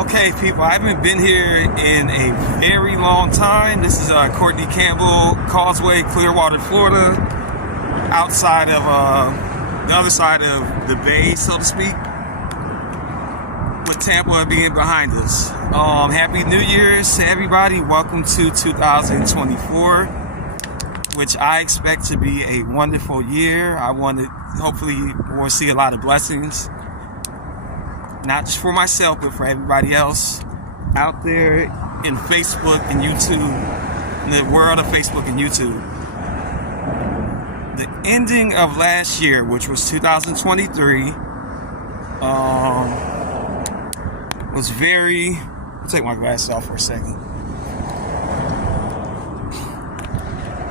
Okay, people, I haven't been here in a very long time. This is Courtney Campbell, Causeway, Clearwater, Florida, outside of the other side of the bay, so to speak, with Tampa being behind us. Happy New Year's to everybody. Welcome to 2024, which I expect to be a wonderful year. Hopefully, we'll see a lot of blessings. Not just for myself, but for everybody else out there in Facebook and YouTube, in the world of Facebook and YouTube. The ending of last year, which was 2023, was very... I'll take my glasses off for a second.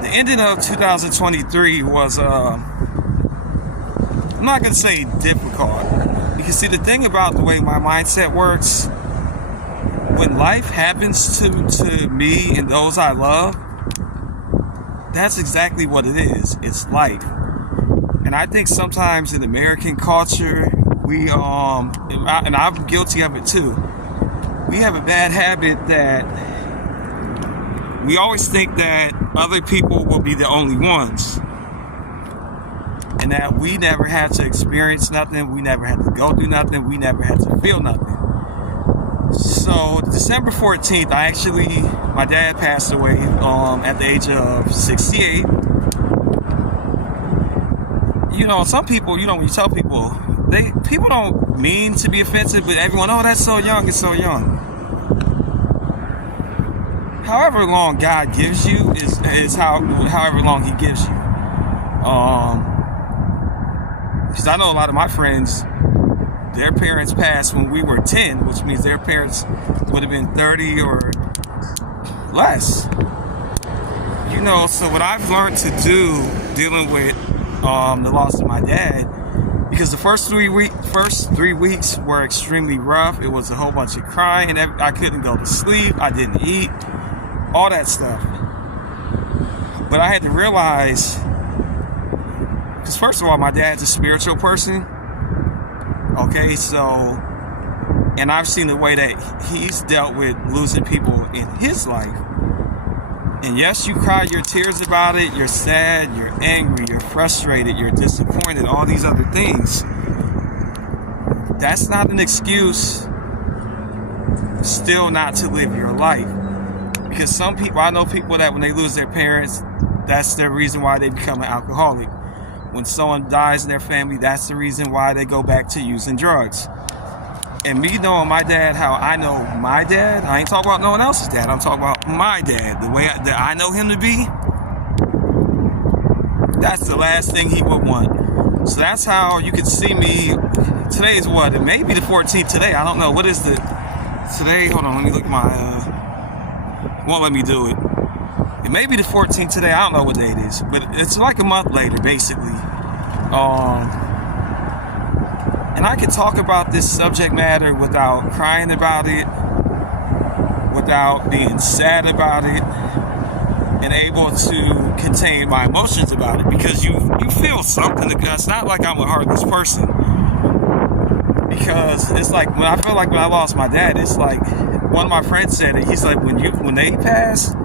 The ending of 2023 was, I'm not going to say difficult. You see, the thing about the way my mindset works, when life happens to me and those I love, that's exactly what it is. It's life. And I think sometimes in American culture, we, and I'm guilty of it too, we have a bad habit that we always think that other people will be the only ones. And that we never had to experience nothing, we never had to go through nothing, we never had to feel nothing. So December 14th, my dad passed away at the age of 68. You know, some people, when you tell people, people don't mean to be offensive, but everyone, oh, that's so young, it's so young. However long God gives you is however long He gives you. Because I know a lot of my friends, their parents passed when we were 10, which means their parents would have been 30 or less. You know, so what I've learned to do dealing with the loss of my dad, because the first three weeks were extremely rough. It was a whole bunch of crying. I couldn't go to sleep. I didn't eat. All that stuff. But I had to realize... Because first of all, my dad's a spiritual person. Okay, so... And I've seen the way that he's dealt with losing people in his life. And yes, you cry your tears about it. You're sad, you're angry, you're frustrated, you're disappointed, all these other things. That's not an excuse still not to live your life. Because some people, I know people that when they lose their parents, that's their reason why they become an alcoholic. When someone dies in their family, that's the reason why they go back to using drugs. And me knowing my dad, how I know my dad, I ain't talking about no one else's dad, I'm talking about my dad, the way that I know him to be, that's the last thing he would want. So that's how you can see me. Today is what? It may be the 14th today. I don't know. What is today? Hold on, let me look at my, won't let me do it. It may be the 14th today. I don't know what day it is, but it's like a month later, basically. And I can talk about this subject matter without crying about it, without being sad about it, and able to contain my emotions about it, because you feel something. It's not like I'm a heartless person, because it's like when I I lost my dad, it's like one of my friends said it. He's like, when they passed,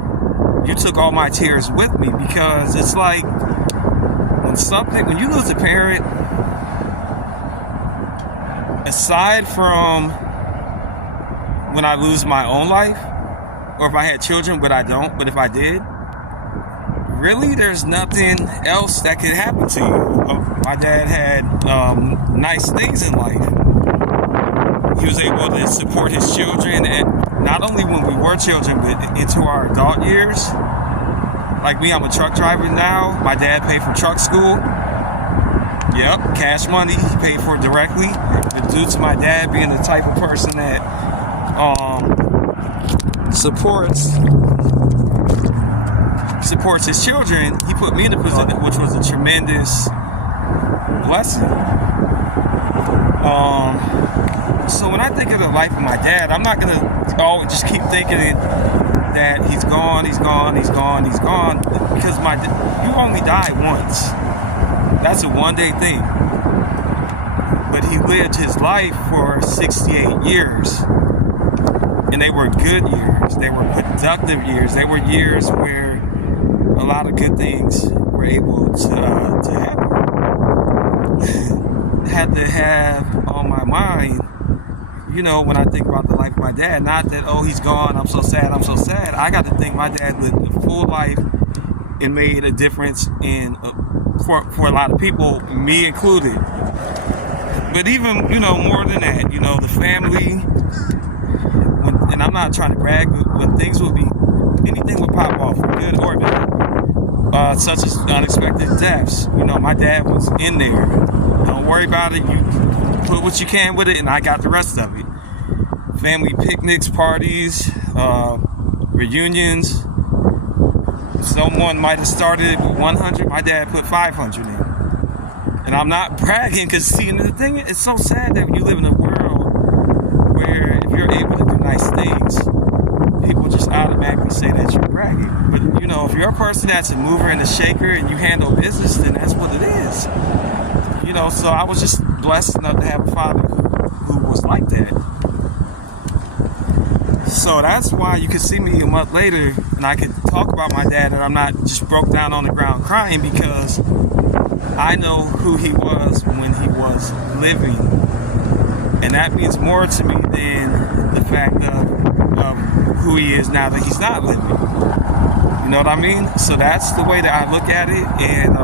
you took all my tears with me, because it's like when you lose a parent, aside from when I lose my own life, or if I had children, but I don't, but if I did, really there's nothing else that could happen to you. My dad had nice things in life. He was able to support his children, and not only when we were children, but into our adult years. Like me, I'm a truck driver now. My dad paid for truck school. Yep, cash money. He paid for it directly. But due to my dad being the type of person that supports his children, he put me in a position, which was a tremendous blessing. So when I think of the life of my dad, I'm not going to always just keep thinking that he's gone, because you only die once. That's a one-day thing. But he lived his life for 68 years. And they were good years. They were productive years. They were years where a lot of good things were able to happen. Had to have on my mind, when I think about the life of my dad, not that, oh, he's gone, I'm so sad. I got to think my dad lived a full life and made a difference in for a lot of people, me included. But even, more than that, the family, and I'm not trying to brag, but when things would be, anything would pop off, good or bad, such as unexpected deaths. My dad was in there. Don't worry about it. You put what you can with it, and I got the rest of it. Family picnics, parties, reunions. Someone might have started with 100. My dad put 500 in. And I'm not bragging, because the thing, it's so sad that when you live in a world where if you're able to do nice things, people just automatically say that you're bragging. But, if you're a person that's a mover and a shaker and you handle business, then that's what it is. So I was just blessed enough to have a father who was like that. So that's why you could see me a month later and I could talk about my dad and I'm not just broke down on the ground crying, because I know who he was when he was living. And that means more to me than the fact of who he is now that he's not living. You know what I mean? So that's the way that I look at it. And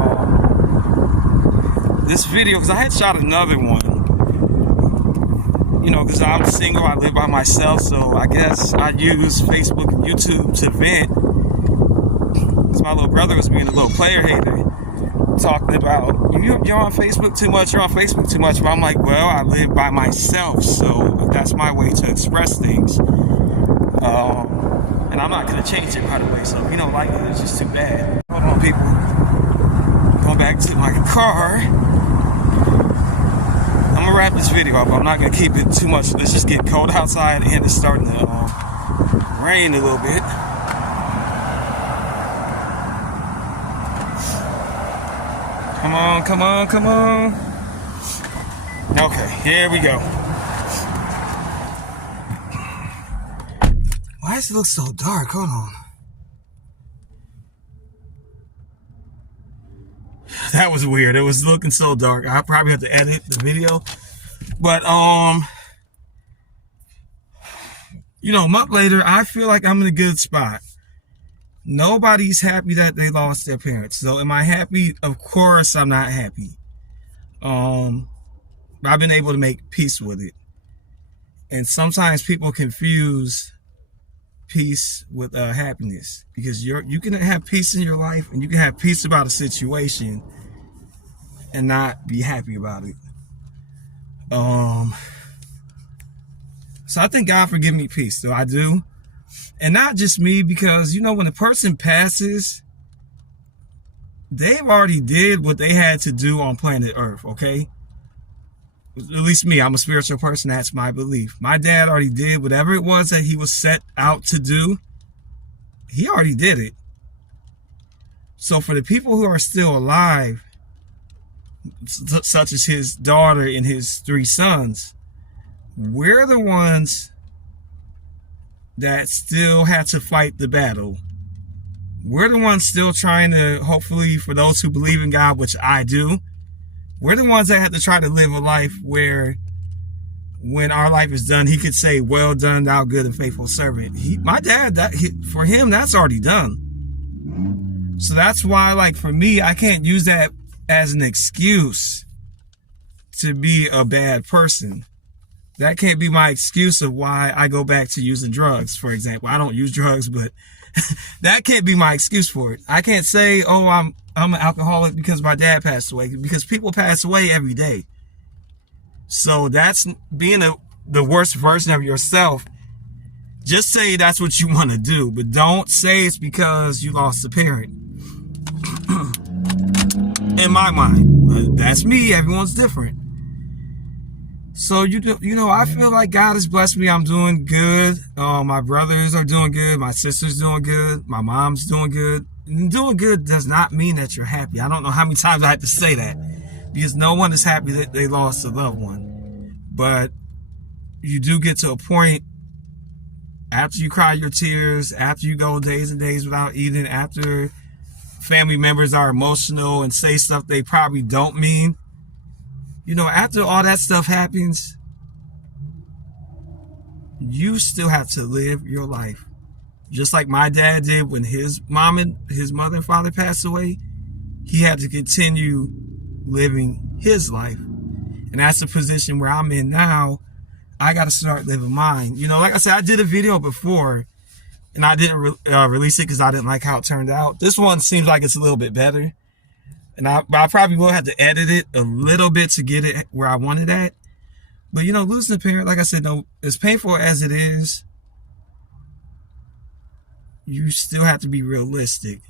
this video, because I had shot another one, because I'm single, I live by myself, so I guess I use Facebook and YouTube to vent. Because my little brother was being a little player hater, talking about, you're on Facebook too much, but I'm like, well, I live by myself, so that's my way to express things. And I'm not going to change it right away, so if you don't like it, it's just too bad. Hold on, people. Going back to my car. I'm going to wrap this video up. I'm not going to keep it too much. Let's just get cold outside, and it's starting to rain a little bit. Come on. Okay, here we go. Why does it look so dark? Hold on. That was weird. It was looking so dark. I probably have to edit the video. But, a month later, I feel like I'm in a good spot. Nobody's happy that they lost their parents. So am I happy? Of course I'm not happy. I've been able to make peace with it. And sometimes people confuse peace with happiness, because you can have peace in your life and you can have peace about a situation and not be happy about it. So I thank God for giving me peace. So I do. And not just me, because, when a person passes, they've already did what they had to do on planet Earth, okay? At least me, I'm a spiritual person. That's my belief. My dad already did whatever it was that he was set out to do. He already did it. So for the people who are still alive, such as his daughter and his 3 sons, we're the ones that still had to fight the battle. We're the ones still trying to, hopefully, for those who believe in God, which I do, we're the ones that have to try to live a life where when our life is done, he could say, well done, thou good and faithful servant. My dad, for him, that's already done. So that's why, for me, I can't use that as an excuse to be a bad person. That can't be my excuse of why I go back to using drugs, for example. I don't use drugs, but that can't be my excuse for it. I can't say, oh, I'm an alcoholic because my dad passed away, because people pass away every day. So that's being the worst version of yourself. Just say that's what you want to do, but don't say it's because you lost a parent. In my mind, that's me. Everyone's different. So, I feel like God has blessed me. I'm doing good. My brothers are doing good. My sister's doing good. My mom's doing good. And doing good does not mean that you're happy. I don't know how many times I have to say that, because no one is happy that they lost a loved one. But you do get to a point After you cry your tears, after you go days and days without eating, after family members are emotional and say stuff they probably don't mean, after all that stuff happens, you still have to live your life. Just like my dad did when his mother and father passed away, he had to continue living his life. And that's the position where I'm in now. I got to start living mine. Like I said, I did a video before, and I didn't release it because I didn't like how it turned out. This one seems like it's a little bit better. And I probably will have to edit it a little bit to get it where I want it at. But, losing a parent, like I said, no, as painful as it is, you still have to be realistic.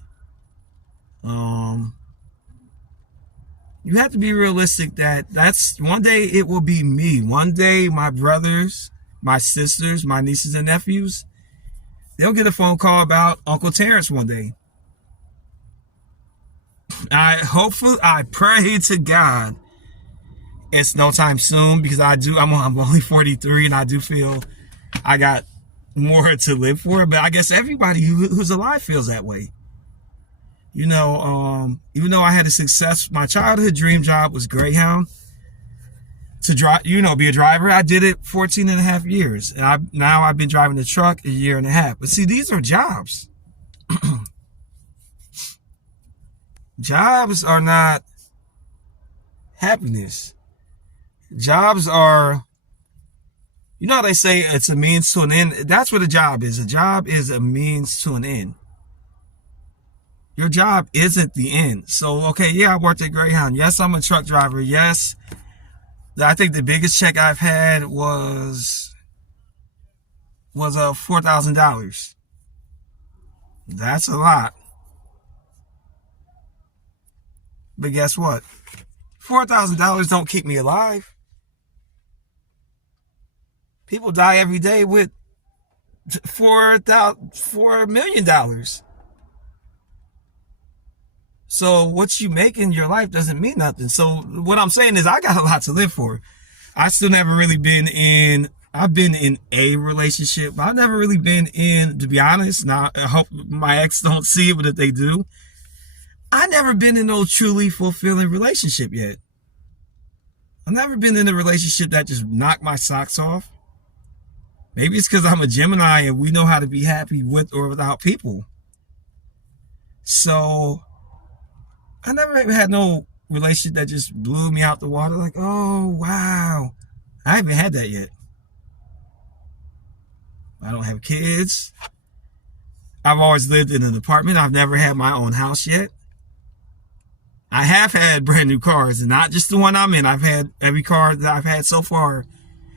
You have to be realistic that's one day it will be me. One day my brothers, my sisters, my nieces and nephews, they'll get a phone call about Uncle Terrence one day. I pray to God it's no time soon, because I'm only 43 and I do feel I got more to live for. But I guess everybody who's alive feels that way. Even though I had my childhood dream job was Greyhound. To drive, be a driver. I did it 14 and a half years. And now I've been driving the truck a year and a half. But see, these are jobs. Jobs are not happiness. Jobs are, how they say it's a means to an end? That's what a job is. A job is a means to an end. Your job isn't the end. So, okay, yeah, I worked at Greyhound. Yes, I'm a truck driver. Yes, I think the biggest check I've had was $4,000. That's a lot. But guess what? $4,000 don't keep me alive. People die every day with $4 million. So what you make in your life doesn't mean nothing. So what I'm saying is I got a lot to live for. I still never really I've been in a relationship. I've never really been in, to be honest, now I hope my ex don't see it, but if they do, I've never been in no truly fulfilling relationship yet. I've never been in a relationship that just knocked my socks off. Maybe it's because I'm a Gemini and we know how to be happy with or without people. So I never had no relationship that just blew me out the water. Like, oh, wow. I haven't had that yet. I don't have kids. I've always lived in an apartment. I've never had my own house yet. I have had brand new cars, and not just the one I'm in. I've had every car that I've had so far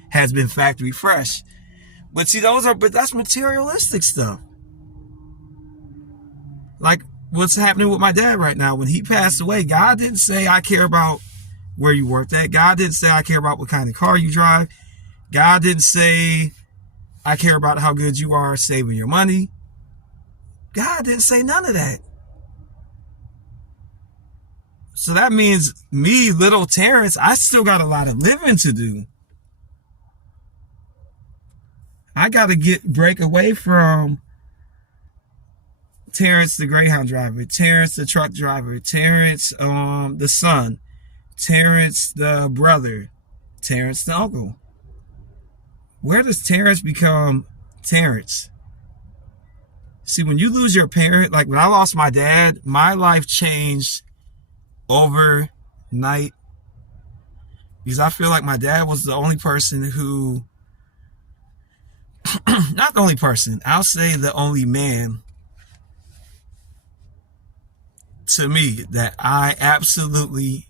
has been factory fresh. But see, that's materialistic stuff. Like what's happening with my dad right now. When he passed away, God didn't say, I care about where you worked at. God didn't say, I care about what kind of car you drive. God didn't say, I care about how good you are saving your money. God didn't say none of that. So that means me, little Terrence, I still got a lot of living to do. I got to break away from Terrence, the Greyhound driver, Terrence, the truck driver, Terrence, the son, Terrence, the brother, Terrence, the uncle. Where does Terrence become Terrence? See, when you lose your parent, like when I lost my dad, my life changed overnight, because I feel like my dad was the only person who, not the only person, I'll say the only man to me that I absolutely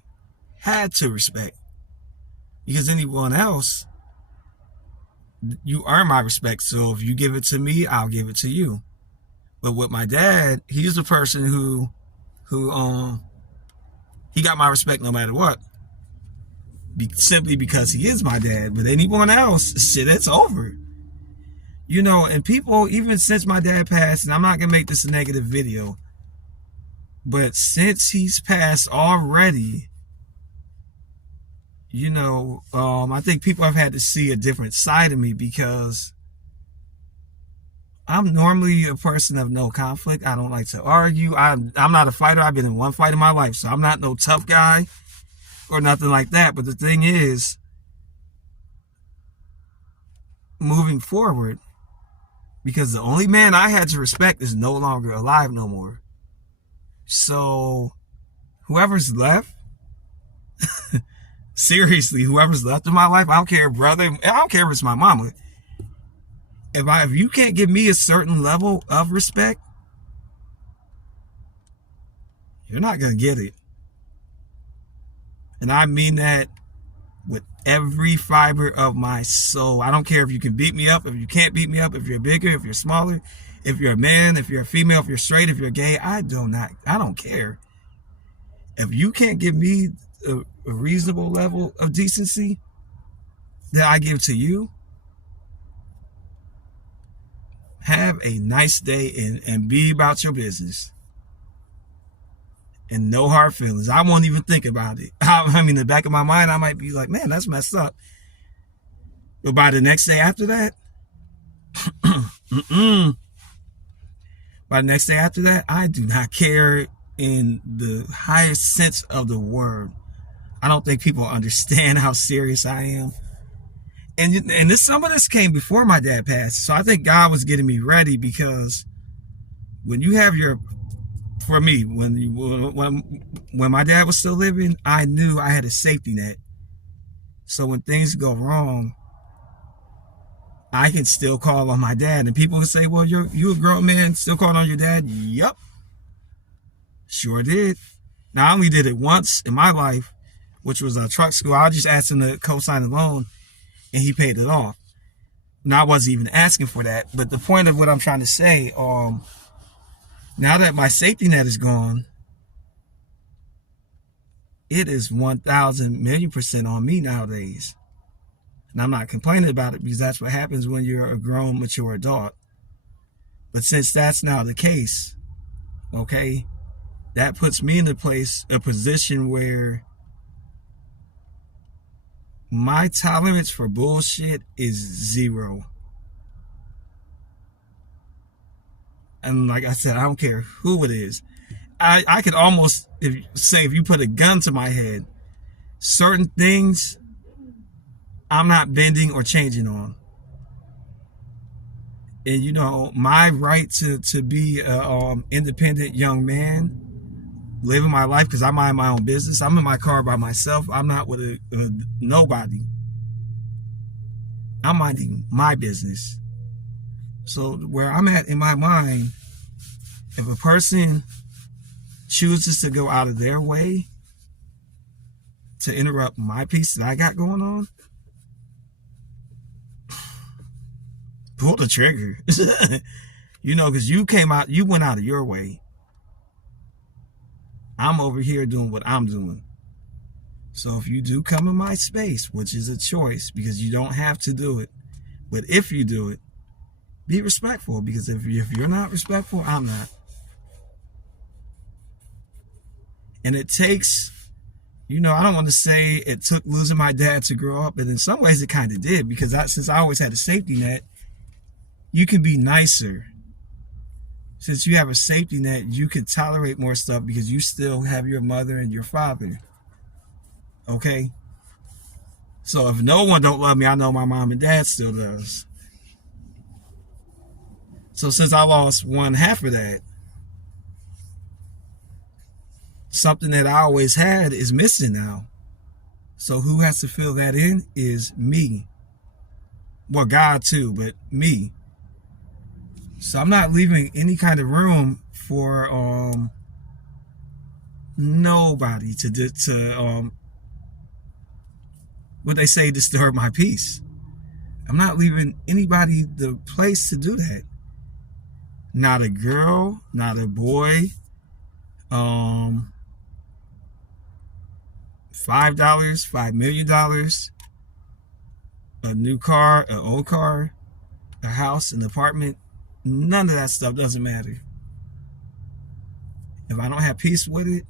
had to respect. Because anyone else, you earn my respect. So if you give it to me, I'll give it to you. But with my dad, he's the person who he got my respect no matter what. Simply because he is my dad. But anyone else, shit, it's over. And people, even since my dad passed, and I'm not going to make this a negative video, but since he's passed already, I think people have had to see a different side of me, because I'm normally a person of no conflict. I don't like to argue. I'm not a fighter. I've been in one fight in my life, so I'm not no tough guy or nothing like that. But the thing is, moving forward, because the only man I had to respect is no longer alive no more. So whoever's left, seriously, whoever's left in my life, I don't care, brother. I don't care if it's my mama. If you can't give me a certain level of respect, you're not gonna get it. And I mean that with every fiber of my soul. I don't care if you can beat me up, if you can't beat me up, if you're bigger, if you're smaller, if you're a man, if you're a female, if you're straight, if you're gay. I don't care. If you can't give me a reasonable level of decency that I give to you, have a nice day and be about your business. And no hard feelings. I won't even think about it. I mean, in the back of my mind, I might be like, man, that's messed up. But by the next day after that, by the next day after that, I do not care in the highest sense of the word. I don't think people understand how serious I am. And some of this came before my dad passed. So I think God was getting me ready, because when you have for me, when my dad was still living, I knew I had a safety net. So when things go wrong, I can still call on my dad. And people would say, well, you a grown man, still called on your dad? Yup. Sure did. Now, I only did it once in my life, which was a truck school. I just asked him to co-sign a loan, and he paid it off. Now, I wasn't even asking for that. But the point of what I'm trying to say, now that my safety net is gone, it is 1,000,000,000% on me nowadays. And I'm not complaining about it, because that's what happens when you're a grown, mature adult. But since that's now the case, okay, that puts me in a position where my tolerance for bullshit is 0. And like I said, I don't care who it is. I could almost say, if you put a gun to my head, certain things I'm not bending or changing on. And my right to be an independent young man, living my life, because I mind my own business. I'm in my car by myself. I'm not with nobody. I'm minding my business. So where I'm at in my mind, if a person chooses to go out of their way to interrupt my peace that I got going on, pull the trigger. Because you went out of your way. I'm over here doing what I'm doing. So if you do come in my space, which is a choice, because you don't have to do it, but if you do it, be respectful, because if you're not respectful, I'm not. And it takes, I don't want to say it took losing my dad to grow up, but in some ways it kind of did, because since I always had a safety net, you can be nicer. Since you have a safety net, you can tolerate more stuff, because you still have your mother and your father. Okay? So if no one don't love me, I know my mom and dad still does. So since I lost one half of that, something that I always had is missing now. So who has to fill that in is me. Well, God too, but me. So I'm not leaving any kind of room for nobody to what they say, disturb my peace. I'm not leaving anybody the place to do that. Not a girl, not a boy. $5, $5 million, a new car, an old car, a house, an apartment. None of that stuff doesn't matter. If I don't have peace with it,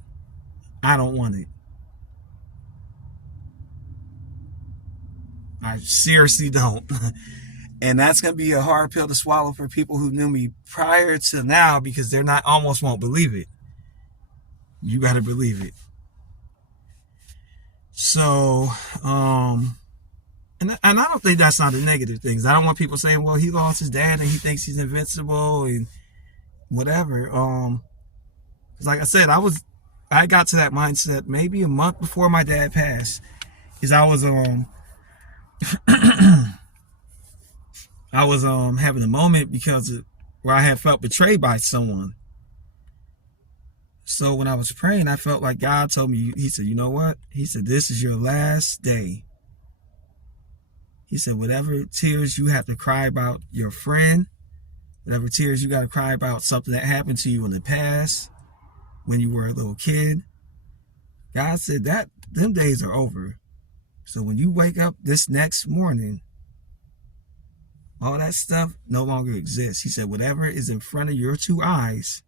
I don't want it. I seriously don't. And that's going to be a hard pill to swallow for people who knew me prior to now, because they're not, almost won't believe it. You got to believe it. So, and I don't think that's not a negative thing. I don't want people saying, well, he lost his dad and he thinks he's invincible and whatever. Like I said, I got to that mindset maybe a month before my dad passed. Is I was having a moment where I had felt betrayed by someone. So when I was praying, I felt like God told me, he said, you know what? He said, this is your last day. He said, whatever tears you have to cry about your friend, whatever tears you got to cry about something that happened to you in the past when you were a little kid, God said that them days are over. So when you wake up this next morning, all that stuff no longer exists. He said, whatever is in front of your two eyes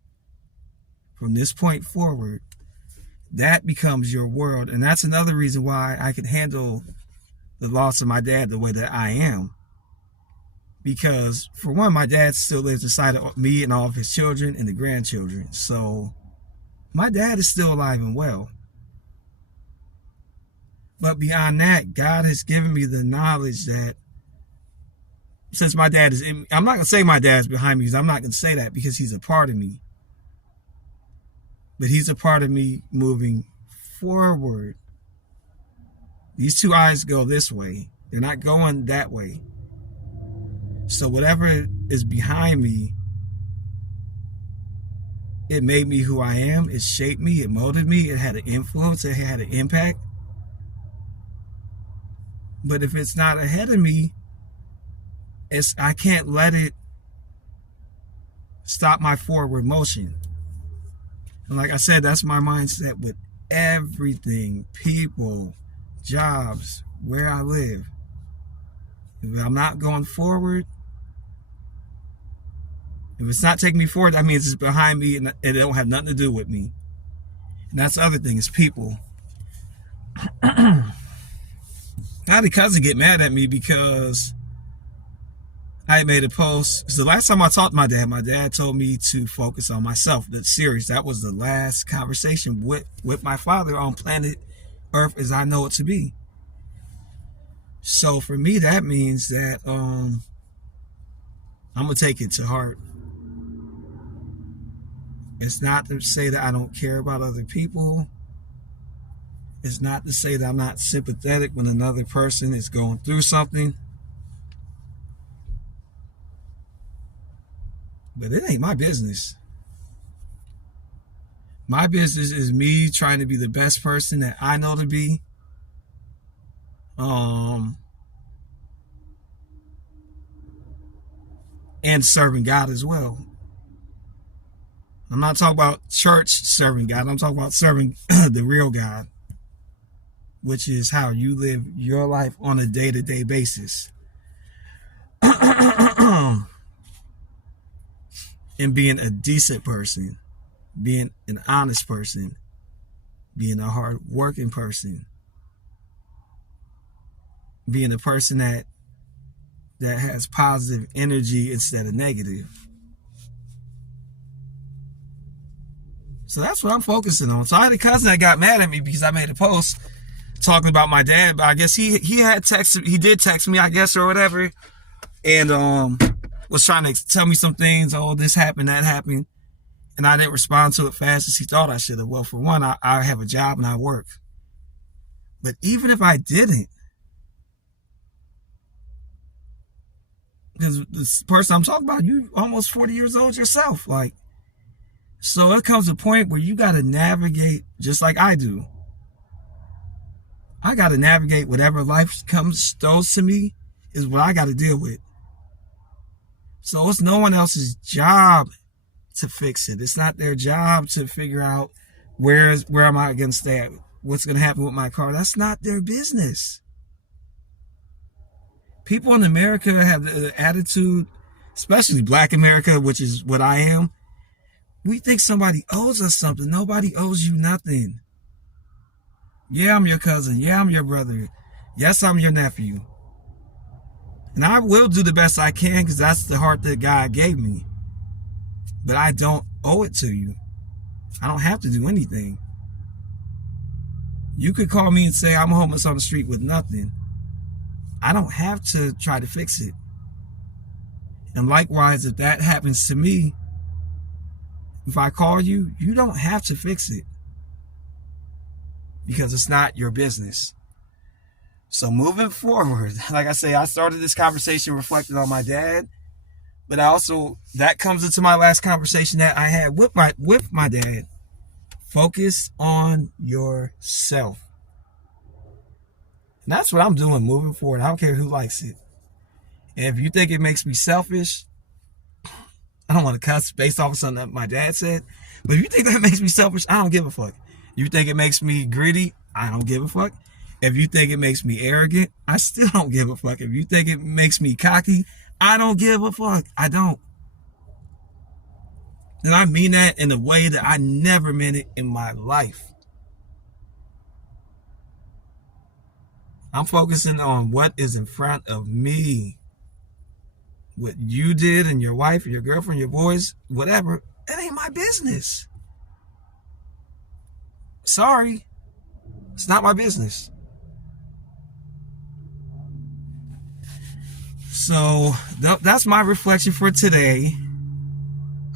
from this point forward, that becomes your world. And that's another reason why I can handle the loss of my dad the way that I am. Because, for one, my dad still lives inside of me and all of his children and the grandchildren. So, my dad is still alive and well. But beyond that, God has given me the knowledge that since my dad is in, I'm not going to say my dad's behind me, because I'm not going to say that, because he's a part of me. But he's a part of me moving forward. These two eyes go this way. They're not going that way. So whatever is behind me, it made me who I am. It shaped me. It molded me. It had an influence. It had an impact. But if it's not ahead of me, I can't let it stop my forward motion. And like I said, that's my mindset with everything, people, jobs, where I live. If I'm not going forward, if it's not taking me forward, that means it's behind me and it don't have nothing to do with me. And that's the other thing, is people. I had a cousin get mad at me because I made a post. So the last time I talked to my dad told me to focus on myself. That's serious. That was the last conversation with my father on planet Earth as I know it to be. So for me, that means that I'm going to take it to heart. It's not to say that I don't care about other people. It's not to say that I'm not sympathetic when another person is going through something. But it ain't my business. My business is me trying to be the best person that I know to be. And serving God as well. I'm not talking about church serving God. I'm talking about serving the real God, which is how you live your life on a day-to-day basis. And being a decent person, being an honest person, being a hard-working person, being a person that has positive energy instead of negative. So that's what I'm focusing on. So I had a cousin that got mad at me because I made a post talking about my dad, but I guess he did text me, I guess, or whatever, and was trying to tell me some things. Oh, this happened, that happened, and I didn't respond to it fast as he thought I should have. Well, for one, I have a job and I work. But even if I didn't, because this person I'm talking about, you almost 40 years old yourself, like, so it comes a point where you got to navigate just like I do. I got to navigate whatever life throws to me is what I got to deal with. So it's no one else's job to fix it. It's not their job to figure out where am I going to stay, what's going to happen with my car. That's not their business. People in America have the attitude, especially Black America, which is what I am. We think somebody owes us something. Nobody owes you nothing. Yeah, I'm your cousin. Yeah, I'm your brother. Yes, I'm your nephew. And I will do the best I can because that's the heart that God gave me. But I don't owe it to you. I don't have to do anything. You could call me and say I'm homeless on the street with nothing. I don't have to try to fix it. And likewise, if that happens to me, if I call you, you don't have to fix it. Because it's not your business. So moving forward, like I say, I started this conversation reflecting on my dad. But that comes into my last conversation that I had with my dad. Focus on yourself. And that's what I'm doing moving forward. I don't care who likes it. And if you think it makes me selfish, I don't want to cuss based off of something that my dad said. But if you think that makes me selfish, I don't give a fuck. You think it makes me greedy, I don't give a fuck. If you think it makes me arrogant, I still don't give a fuck. If you think it makes me cocky, I don't give a fuck. I don't. And I mean that in a way that I never meant it in my life. I'm focusing on what is in front of me. What you did and your wife or your girlfriend, your boys, whatever, it ain't my business. Sorry. It's not my business. So that's my reflection for today.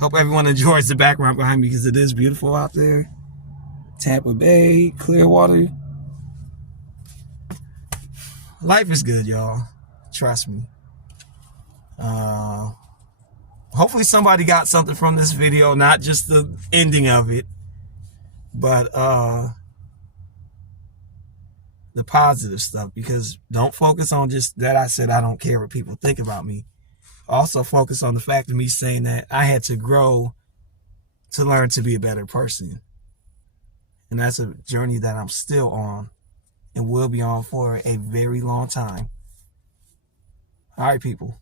Hope everyone enjoys the background behind me because it is beautiful out there. Tampa Bay, Clearwater. Life is good, y'all. Trust me. Hopefully somebody got something from this video, not just the ending of it, but the positive stuff. Because don't focus on just that I said I don't care what people think about me. Also focus on the fact of me saying that I had to grow to learn to be a better person. And that's a journey that I'm still on and will be on for a very long time. All right, people.